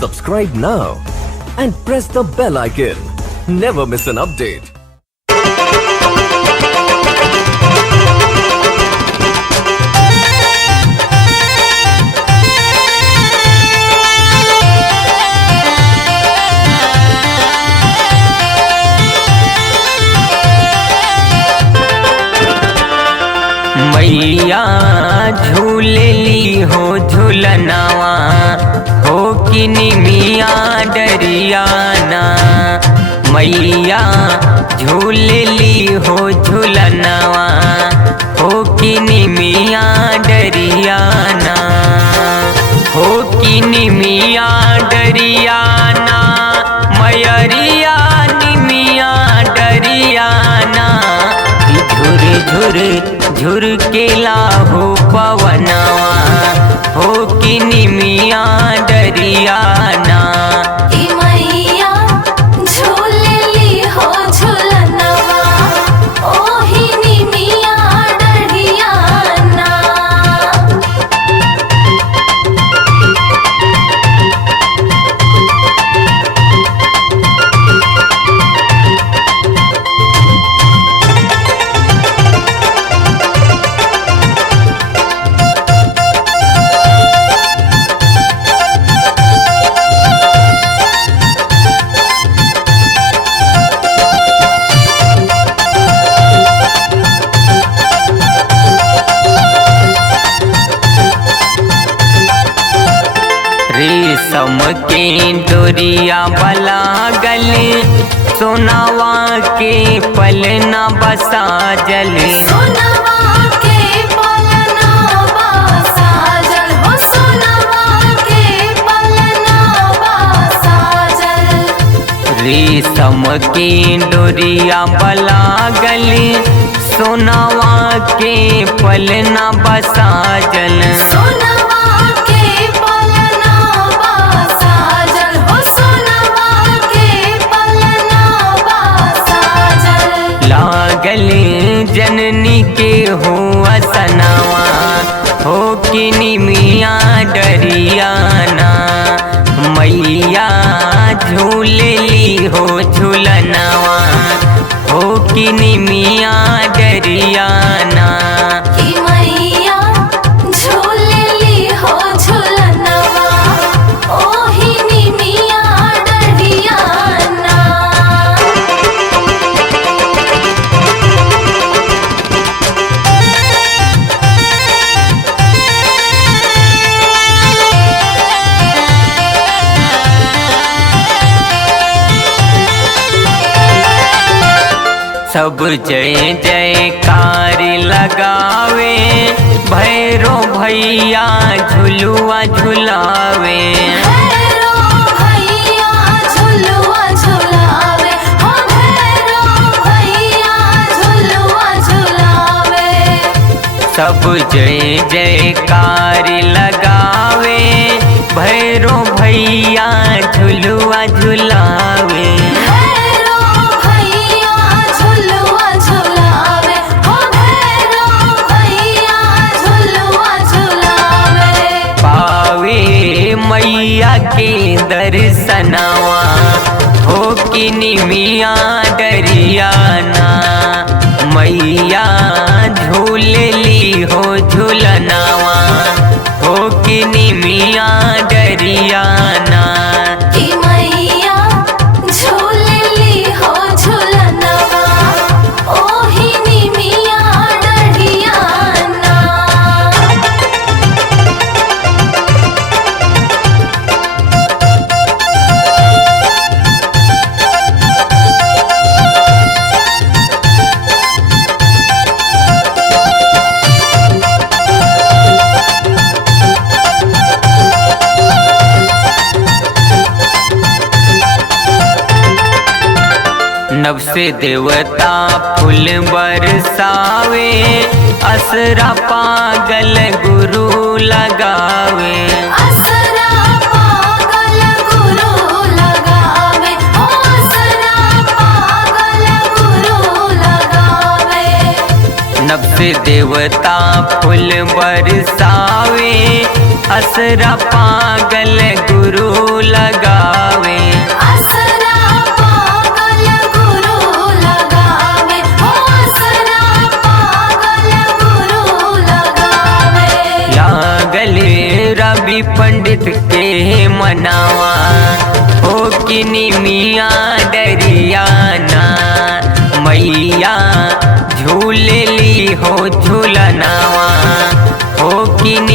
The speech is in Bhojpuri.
Subscribe now and press the bell icon. Never miss an update. मैया झूलेली हो झूलनावा हो कि निमिया डरियाना। मैया झूलेली हो झूलनावा हो कि निमिया डरियाना। हो कि निमिया डरियाना मयरिया निमिया डरियाना। झुर झुर के लाहो पवनवा हो कि निमिया डरियाना। मैया झूलेली हो झूलनवा ओही निमिया डरियाना। रेशम के डोरिया बला गले सोनावा के पलना बसा जल। सोनवा के पलना बसा जल हो सोनवा के पलना बसा जल। रेशम के डोरिया बला गले सोनावा के पलना बसा जल। सोनवा के पलना बसा जल हो सोनवा के पलना बसा जल। लागल जननी के हो असनावा हो कि निमिया डरियाना। मैया झूलेली हो झूलनावा हो कि निमिया डरियाना। मैया झूलेली हो झूलनवा ओही निमिया डरियाना। सब जय जयकार लगावे भैरो भैया झुलुआ झुलावे। भैरो भैया झुलुआ झुलावे हो भैरो भैया झुलुआ झुलावे। सब जय जयकार लगावे भैरो भैया झुलुआ झुलावे। भैरो भैया झुलुआ झुलावे हो भैरो भैया झुलुआ झुलावे। पावे मैया के दर्शनवा हो कि निमिया डरियाना। मैया झूलेली हो झूलनावा हो कि निमिया डरियाना। मैया झूलेली हो झूलनवा ओही निमिया डरियाना। नव से देवता फूल बरसावे असरा पागल गुरु लगावे। असरा पागल गुरु लगावे हो असरा पागल गुरु लगावे। नव से देवता फूल बरसावे असरा पागल गुरु लग रवि पंडित के मनावा हो किनी मिया डरियाना मैया झूले ली हो झूलनावा हो किनी